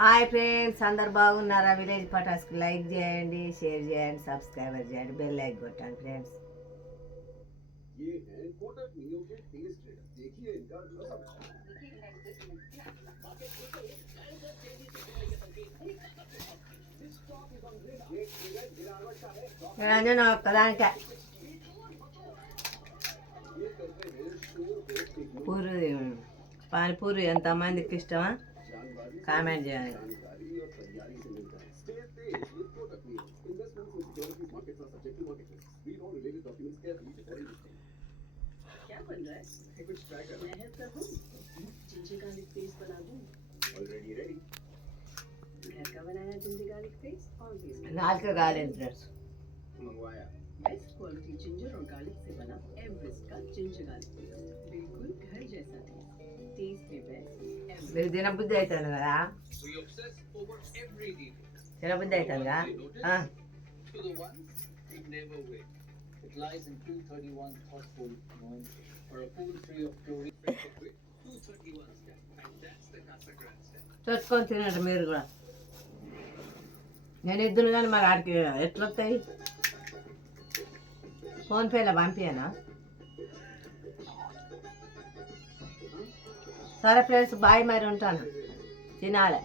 Hi friends, అందరు బాగున్నారా? విలేజ్ పటాస్కి లైక్ చేయండి, షేర్ చేయండి, సబ్స్క్రైబర్ చేయండి, బెల్ లైక్ కొట్టండి ఫ్రెండ్స్. నేను ఒక్కదానికే పూరి పానీపూరి ఎంతమందికి ఇష్టమా కామెంట్ చేయండి. नाल का गार्लिक ड्रेस मंगवाया बेस्ट क्वालिटी जिंजर और गार्लिक से बना एवरेस्ट का जिंजर गार्लिक पेस्ट बिल्कुल घर जैसा टेस्ट के बेस्ट मेरे दिन बुद्धि అయితే కదా तेरा बुद्धि అయితే కదా हां to the ones who never wait. It lies in 231 thoughtful knowing for a pool free of chlorine 231 step and that's the Casa Grande step. చూసుకొని తినండి మీరు కూడా. నేను ఇద్దరు కానీ మరి ఆడికి ఎట్లా వస్తాయి? ఫోన్పేలో పంపించనా? సరే ఫ్రెండ్స్, బాయ్, మరి ఉంటాను, తినాలి.